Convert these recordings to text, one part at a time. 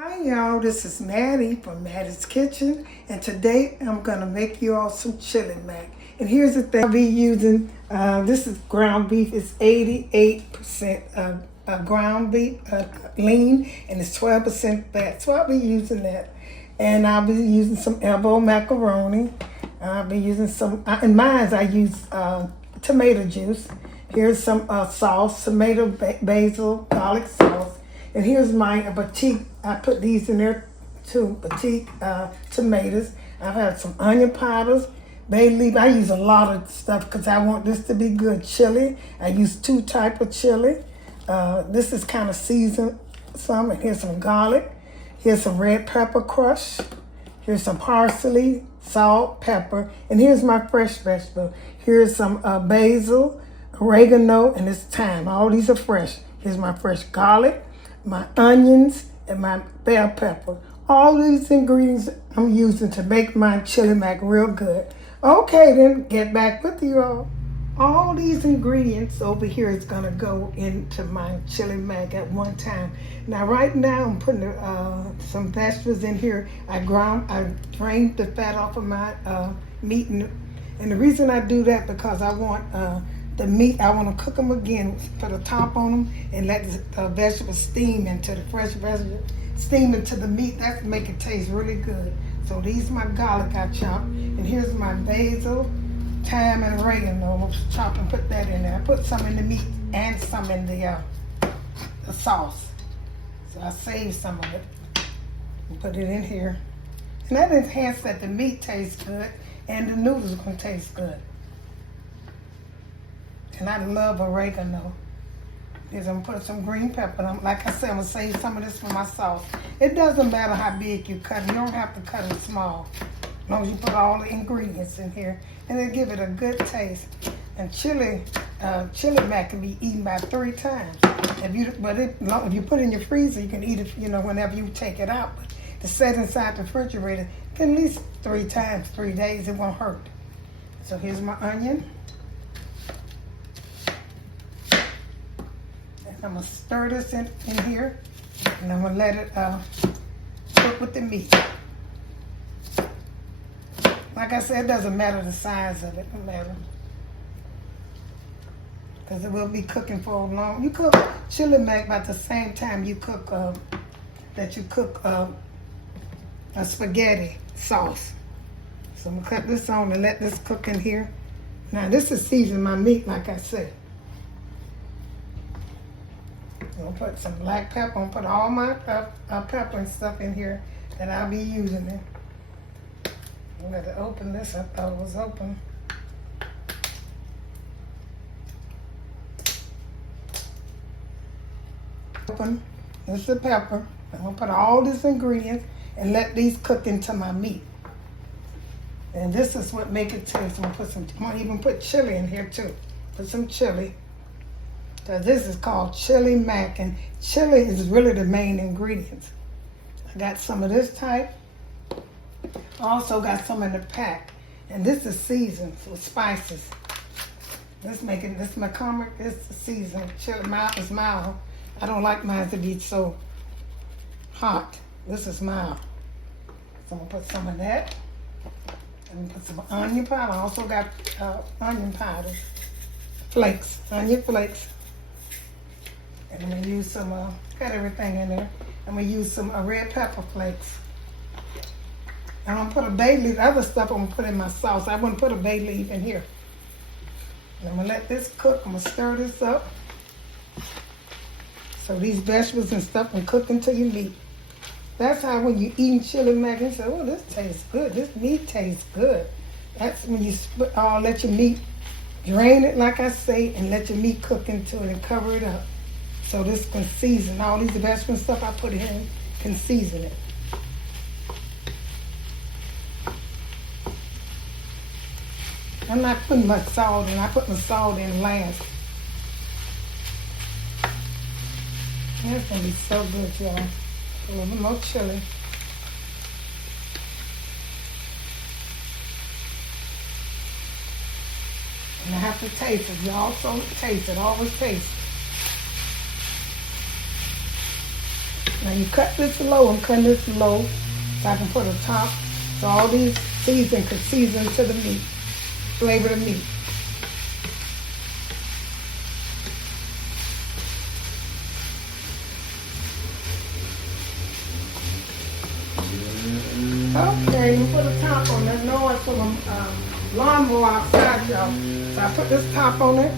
Hi y'all, this is Mattie from Mattie's Kitchen, and today I'm going to make you all some chili mac. And here's the thing, I'll be using, this is ground beef, it's 88% ground beef, lean, and it's 12% fat. So I'll be using that. And I'll be using some elbow macaroni. I'll be using some, in mine I use tomato juice. Here's some sauce, tomato, basil, garlic sauce. And here's my petite. I put these in there too, petite tomatoes. I've had some onion powders, bay leaf. I use a lot of stuff because I want this to be good. Chili, I use 2 types of chili. This is kind of seasoned some. And here's some garlic. Here's some red pepper crushed. Here's some parsley, salt, pepper. And here's my fresh vegetable. Here's some basil, oregano, and it's thyme. All these are fresh. Here's my fresh garlic, my onions, and my bell pepper. All these ingredients I'm using to make my chili mac real good. Okay, then get back with you all. All these ingredients over here is gonna go into my chili mac at one time. Now right now I'm putting some vegetables in here. I drained the fat off of my meat, and the reason I do that because I want the meat, I want to cook them again, put a top on them, and let the vegetables steam into the fresh vegetable, steam into the meat. That make it taste really good. So these my garlic I chopped, and here's my basil, thyme, and oregano. I'm gonna chop and put that in there. I put some in the meat and some in the sauce. So I saved some of it and put it in here. And that enhances that the meat tastes good and the noodles are gonna taste good. And I love oregano. Here's, I'm gonna put some green pepper. Like I said, I'm gonna save some of this for my sauce. It doesn't matter how big you cut it. You don't have to cut it small. As long as you put all the ingredients in here. And it'll give it a good taste. And chili mac can be eaten by 3 times. If you put it in your freezer, you can eat it, whenever you take it out. But to set inside the refrigerator, at least 3 times, 3 days, it won't hurt. So here's my onion. I'm gonna stir this in here, and I'm gonna let it cook with the meat. Like I said, it doesn't matter the size of it, it doesn't matter. Because it will be cooking for long. You cook chili mac about the same time you cook, a spaghetti sauce. So I'm gonna cut this on and let this cook in here. Now this is seasoning my meat, like I said. I'm gonna put some black pepper. I'm gonna put all my pepper and stuff in here that I'll be using it. I'm gonna open this. I thought it was open. Open. This is the pepper. I'm gonna put all these ingredients and let these cook into my meat. And this is what make it taste. I'm gonna even put chili in here too. Put some chili. This is called chili mac, and chili is really the main ingredients. I got some of this type. I also got some in the pack, and this is seasoned with spices. This McCormick is seasoned. Chili is mild. I don't like mine to be so hot. This is mild. So I'm gonna put some of that. I'm gonna put some onion powder. I also got onion powder, flakes, onion flakes. And I'm gonna use some, got everything in there. I'm gonna use some red pepper flakes. And I'm gonna put a bay leaf, other stuff I'm gonna put in my sauce. I wouldn't put a bay leaf in here. And I'm gonna let this cook. I'm gonna stir this up. So these vegetables and stuff can cook into your meat. That's how when you're eating chili mac, you say, oh, this tastes good. This meat tastes good. That's when you let your meat, drain it like I say, and let your meat cook into it and cover it up. So this can season. All these vegetable stuff I put in can season it. I'm not putting much salt in. I put my salt in last. That's gonna be so good, y'all. A little bit more chili. And I have to taste it. You also taste it. Always taste it. Now you cut this low. I'm cutting this low so I can put a top. So all these seasoning can season to the meat, flavor the meat. Okay, you put a top on that noise from a lawnmower outside, y'all. So I put this top on it.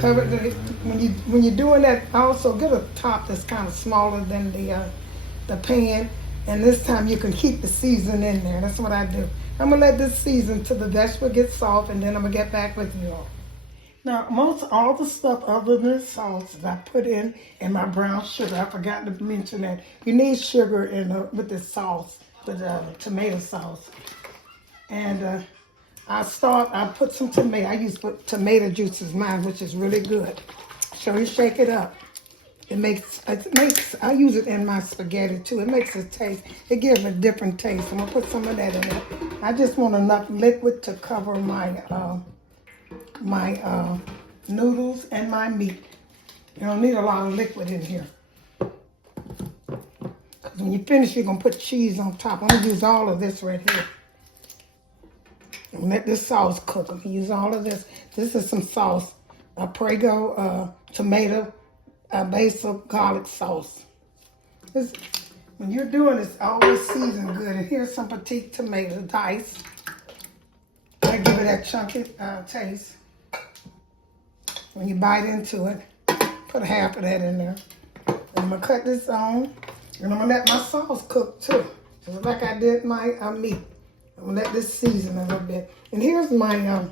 Cover it. When you're doing that, also get a top that's kind of smaller than the pan. And this time you can keep the season in there. That's what I do. I'm gonna let this season till the vegetable gets soft, and then I'm gonna get back with you all. Now, all the stuff other than sauce that I put in my brown sugar. I forgot to mention that you need sugar with this sauce, with tomato sauce. And I put some tomato. I use tomato juice as mine, which is really good. So you shake it up. It makes. I use it in my spaghetti too. It makes it taste. It gives a different taste. I'm gonna put some of that in there. I just want enough liquid to cover my noodles and my meat. You don't need a lot of liquid in here. Because when you finish, you're gonna put cheese on top. I'm gonna use all of this right here. And let this sauce cook. I'm gonna use all of this. This is some sauce. Prego, tomato, basil, garlic sauce. When you're doing this, always season good. And here's some petite tomato diced. I give it that chunky taste. When you bite into it, put half of that in there. And I'm gonna cut this on, and I'm gonna let my sauce cook too, just like I did my meat. I'm gonna let this season a little bit. And here's my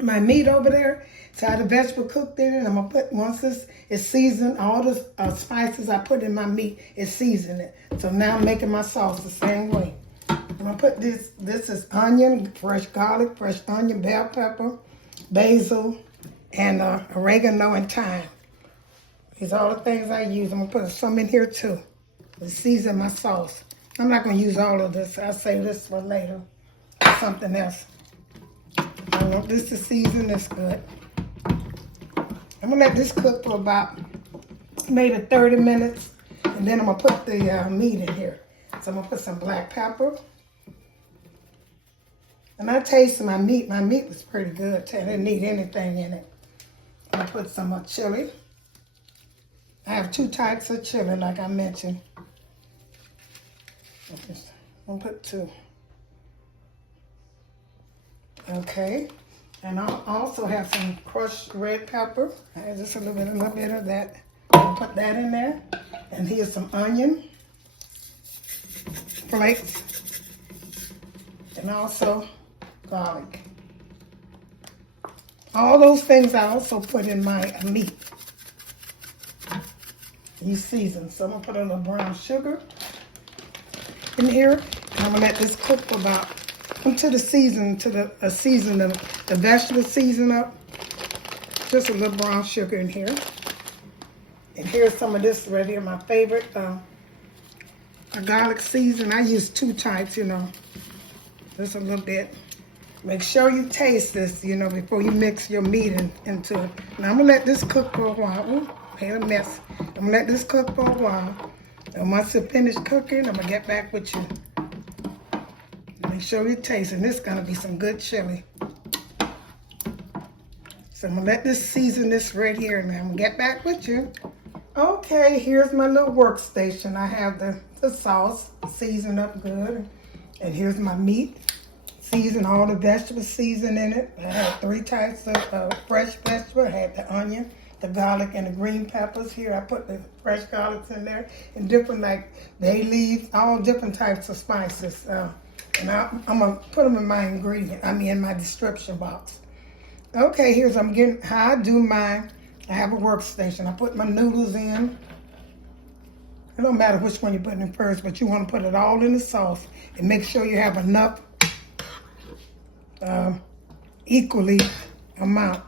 my meat over there. So I had the vegetable cooked in it. I'm gonna put, once this is seasoned, all the spices I put in my meat is seasoned it. So now I'm making my sauce the same way. I'm gonna put this is onion, fresh garlic, fresh onion, bell pepper, basil, and oregano and thyme. These are all the things I use. I'm gonna put some in here too to season my sauce. I'm not gonna use all of this. I'll save this for later, or something else. I want this to season this good. I'm gonna let this cook for about maybe 30 minutes, and then I'm gonna put the meat in here. So I'm gonna put some black pepper. And I tasted my meat. My meat was pretty good. I didn't need anything in it. I'm gonna put some chili. I have 2 types of chili, like I mentioned. I'm gonna put 2. Okay. And I'll also have some crushed red pepper. I have just a little bit of that. I'll put that in there. And here's some onion flakes. And also garlic. All those things I also put in my meat. You season. So I'm gonna put a little brown sugar in here. And I'm gonna let this cook for about until the season, the vegetable season up. Just a little brown sugar in here. And here's some of this right here, my favorite, a garlic season. I use 2 types, you know, just a little bit. Make sure you taste this, you know, before you mix your meat into it. Now I'm gonna let this cook for a while. Ooh, made a mess. I'm gonna let this cook for a while. And once it's finished cooking, I'm gonna get back with you. Make sure you taste, and this is gonna be some good chili. So I'm gonna let this season this right here, and I'm gonna get back with you. Okay, here's my little workstation. I have the sauce seasoned up good, and here's my meat. Season all the vegetables seasoned in it. I had 3 types of fresh vegetable. I had the onion, the garlic, and the green peppers. Here I put the fresh garlics in there, and different like bay leaves, all different types of spices. And I'm gonna put them in my in my description box. Okay, here's how I do mine. I have a workstation. I put my noodles in. It don't matter which one you put in first, but you want to put it all in the sauce and make sure you have enough equally amount.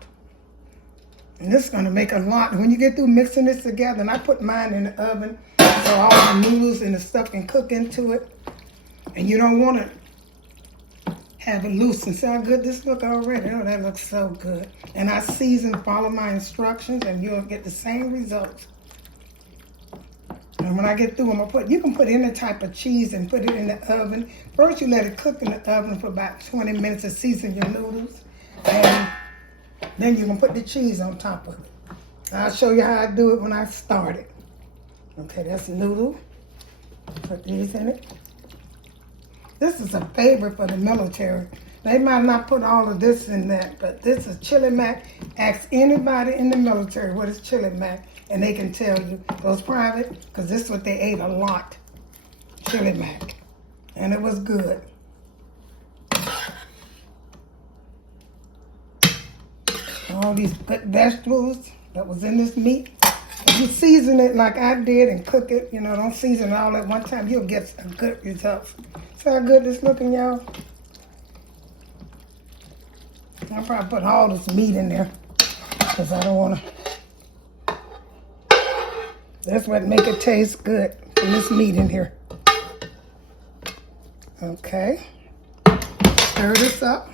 And this is going to make a lot. When you get through mixing this together, and I put mine in the oven so all the noodles and the stuff can cook into it. And you don't want to have it loose. And see how good this look already? Oh, that looks so good. And I season, follow my instructions, and you'll get the same results. And when I get through, you can put any type of cheese and put it in the oven. First, you let it cook in the oven for about 20 minutes to season your noodles. And then you can put the cheese on top of it. I'll show you how I do it when I start it. Okay, that's noodle. Put these in it. This is a favorite for the military. They might not put all of this in that, but this is chili mac. Ask anybody in the military what is chili mac, and they can tell you. Those private, because this is what they ate a lot. Chili mac. And it was good. All these good vegetables that was in this meat. If you season it like I did and cook it, you know, don't season it all at one time, you'll get a good result. See how good this looking, y'all? I'll probably put all this meat in there because I don't want to. That's what make it taste good. Put this meat in here. Okay. Stir this up.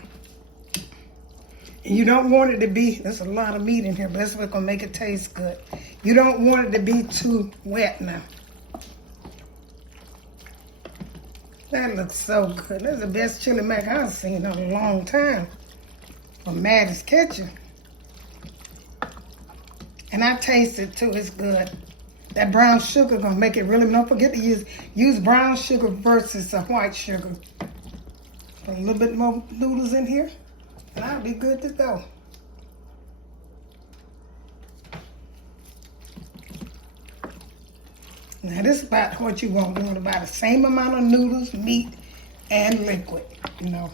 And you don't want it to be, there's a lot of meat in here, but that's what's going to make it taste good. You don't want it to be too wet now. That looks so good. That's the best chili mac I've seen in a long time from Mattie's Kitchen. And I taste it too, it's good. That brown sugar gonna make it really, don't forget to use brown sugar versus white sugar. Put a little bit more noodles in here, and I'll be good to go. Now this is about what you want. You want about the same amount of noodles, meat, and liquid, you know.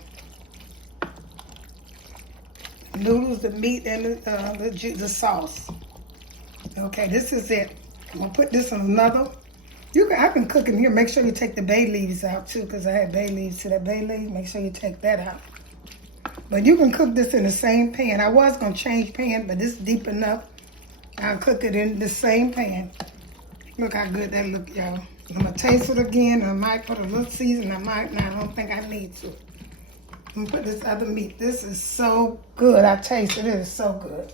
Noodles, the meat, and the sauce. Okay, this is it. I'm gonna put this on another. I can cook in here. Make sure you take the bay leaves out too, because I had bay leaves. See that bay leaf? Make sure you take that out. But you can cook this in the same pan. I was gonna change pan, but this is deep enough. I'll cook it in the same pan. Look how good that look, y'all. I'm gonna taste it again. I might put a little season. I might not. I don't think I need to. I'm gonna put this other meat. This is so good. I taste it. It is so good.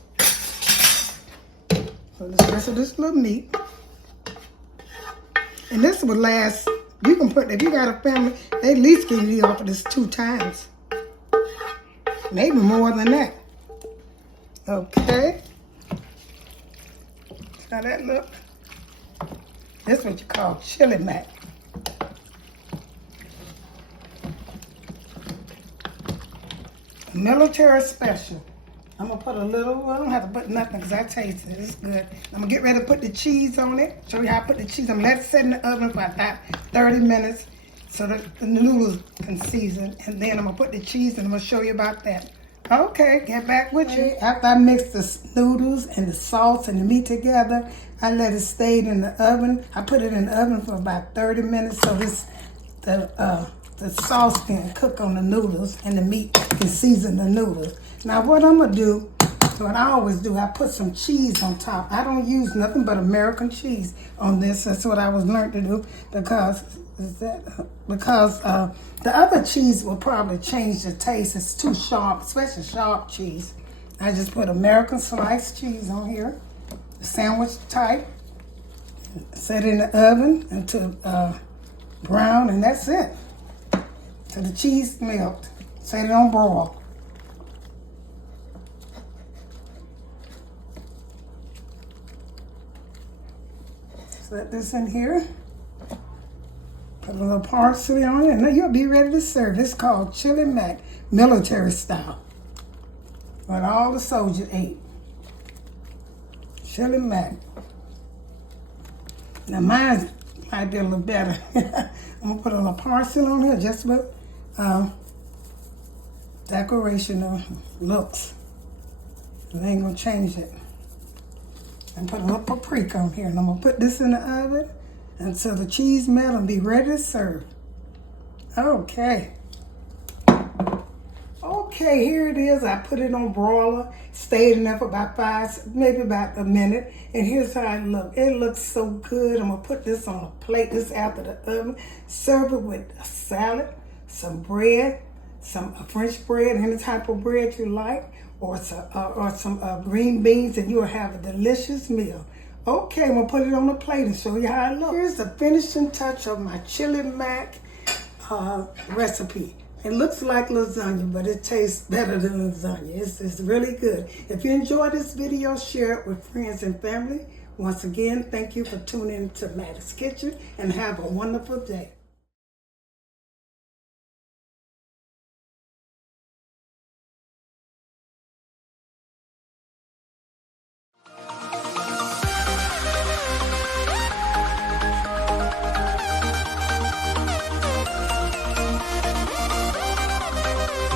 So the rest of this little meat. And this would last, you can put, if you got a family, they at least can eat off of this 2 times. Maybe more than that. Okay. How that look? This is what you call chili mac. Military special. I'm gonna put a little, I don't have to put nothing because I taste it, it's good. I'm gonna get ready to put the cheese on it. Show you how I put the cheese. I'm gonna let it sit in the oven for about 30 minutes so that the noodles can season. And then I'm gonna put the cheese and I'm gonna show you about that. Okay, get back with you. After I mix the noodles and the sauce and the meat together, I let it stay in the oven. I put it in the oven for about 30 minutes so the sauce can cook on the noodles and the meat can season the noodles. Now what I'm gonna do, what I always do, I put some cheese on top. I don't use nothing but American cheese on this. That's what I was learned to do because the other cheese will probably change the taste. It's too sharp, especially sharp cheese. I just put American sliced cheese on here, the sandwich type. Set it in the oven until brown, and that's it. Till the cheese melt. Set it on broil. Set this in here. Put a little parsley on it, and now you'll be ready to serve. It's called chili mac, military style. What all the soldiers ate. Chili mac. Now mine might be a little better. I'm gonna put a little parsley on here just with decoration of looks. It ain't gonna change it. And put a little paprika on here, and I'm gonna put this in the oven until the cheese melt and be ready to serve. Okay. Okay, here it is. I put it on broiler, stayed in there for about maybe about a minute, and here's how it looks. It looks so good. I'm gonna put this on a plate, this after the oven. Serve it with a salad, some bread, some French bread, any type of bread you like, or some green beans, and you'll have a delicious meal. Okay, I'm gonna put it on the plate and show you how it looks. Here's the finishing touch of my chili mac recipe. It looks like lasagna, but it tastes better than lasagna. It's really good. If you enjoyed this video, share it with friends and family. Once again, thank you for tuning in to Mattie's Kitchen and have a wonderful day.